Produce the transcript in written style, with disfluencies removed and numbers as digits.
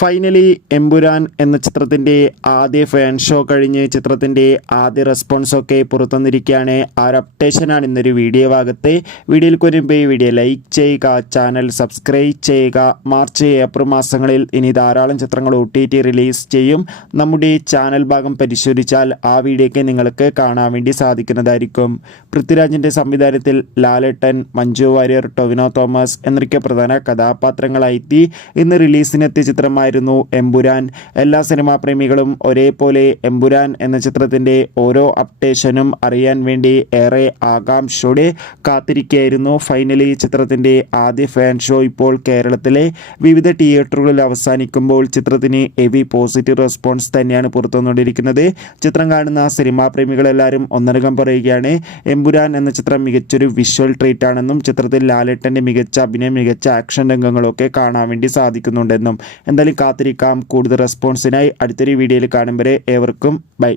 Finally Empuraan എന്ന ചിത്രത്തിൻ്റെ ആദ്യ ഫാൻ ഷോ കഴിഞ്ഞ് ചിത്രത്തിൻ്റെ ആദ്യ റെസ്പോൺസൊക്കെ പുറത്തുവന്നിരിക്കുകയാണ്. ആ ഒരു അപ്ഡേഷനാണ് ഇന്നൊരു വീഡിയോ ഭാഗത്ത്. വീഡിയോയിൽ വരുമ്പോൾ ഈ വീഡിയോ ലൈക്ക് ചെയ്യുക, ചാനൽ സബ്സ്ക്രൈബ് ചെയ്യുക. മാർച്ച് ഏപ്രിൽ മാസങ്ങളിൽ ഇനി ധാരാളം ചിത്രങ്ങൾ OTT റിലീസ് ചെയ്യും. നമ്മുടെ ചാനൽ ഭാഗം പരിശോധിച്ചാൽ ആ വീഡിയോയ്ക്ക് നിങ്ങൾക്ക് കാണാൻ വേണ്ടി സാധിക്കുന്നതായിരിക്കും. പൃഥ്വിരാജിൻ്റെ സംവിധാനത്തിൽ ലാലേട്ടൻ, മഞ്ജു വാര്യർ, ടൊവിനോ തോമസ് എന്നൊക്കെ പ്രധാന കഥാപാത്രങ്ങളായി ഇന്ന് റിലീസിനെത്തിയ ചിത്രമായിരുന്നു എമ്പുരാൻ. എല്ലാ സിനിമാ പ്രേമികളും ഒരേപോലെ എമ്പുരാൻ എന്ന ചിത്രത്തിൻ്റെ ഓരോ അപ്ഡേഷനും അറിയാൻ വേണ്ടി ഏറെ ആകാംക്ഷയോടെ കാത്തിരിക്കുകയായിരുന്നു. ഫൈനലി ചിത്രത്തിൻ്റെ ആദ്യ ഫാൻ ഷോ ഇപ്പോൾ കേരളത്തിലെ വിവിധ തിയേറ്ററുകളിൽ അവസാനിക്കുമ്പോൾ ചിത്രത്തിന് ഹെവി പോസിറ്റീവ് റെസ്പോൺസ് തന്നെയാണ് പുറത്തുവന്നുകൊണ്ടിരിക്കുന്നത്. ചിത്രം കാണുന്ന സിനിമാ പ്രേമികളെല്ലാവരും ഒന്നടങ്കം പറയുകയാണ് എമ്പുരാൻ എന്ന ചിത്രം മികച്ചൊരു വിഷ്വൽ ട്രീറ്റ് ആണെന്നും ചിത്രത്തിൽ ലാലേട്ടൻ്റെ മികച്ച അഭിനയം, മികച്ച ആക്ഷൻ രംഗങ്ങളൊക്കെ കാണാൻ വേണ്ടി സാധിക്കുന്നുണ്ടെന്നും. എന്തായാലും കാത്തിരിക്കാം കൂടുതൽ റെസ്പോൺസിനായി. അടുത്തൊരു വീഡിയോയിൽ കാണും വരെ ഏവർക്കും ബൈ.